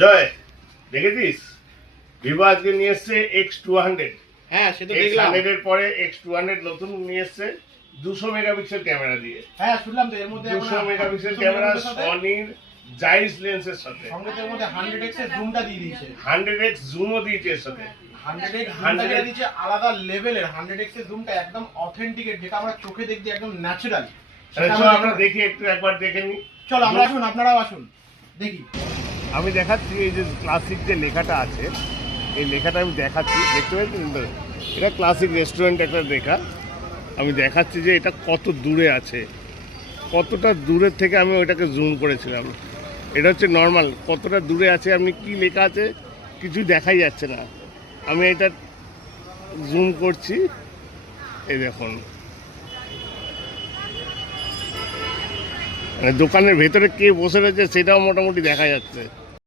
জয় দেখেছিস ভিভো আজকে নিয়ে এসছে X200। হ্যাঁ সেটা দেখলাম। X100 এর পরে X200 নতুন নিয়ে এসছে 200 মেগাপিক্সেল ক্যামেরা দিয়ে। হ্যাঁ শুনলাম তো এর মধ্যে 200 মেগাপিক্সেল ক্যামেরা সনির জাইন্টস লেন্সের সাথে সঙ্গে তো এর মধ্যে 100x এর জুমটা দিয়ে দিয়েছে। 100x জুমও দিয়েছে এর সাথে। 100x জুমটা দিয়ে দিয়েছে আলাদা লেভেলের। 100x এর জুমটা একদম অথেন্টিকেট, যেটা আমরা চোখে দেখছি একদম ন্যাচারাল। চলো আমরা দেখি, একবার দেখে নি। চলো আমরা আসুন, আপনারাও আসুন দেখি। আমি দেখাচ্ছি এই যে ক্লাসিক যে লেখাটা আছে, এই লেখাটা আমি দেখাচ্ছি, দেখতে পাচ্ছেন তো? এটা ক্লাসিক রেস্টুরেন্ট একটা লেখা। আমি দেখাচ্ছি যে এটা কত দূরে আছে, কতটা দূরের থেকে আমি ওইটাকে জুম করেছিলাম। এটা হচ্ছে নর্মাল, কতটা দূরে আছে আপনি কি লেখা আছে কিছু দেখাই যাচ্ছে না। আমি এটা জুম করছি, এই দেখুন, মানে দোকানের ভেতরে কে বসে রয়েছে সেটাও মোটামুটি দেখা যাচ্ছে।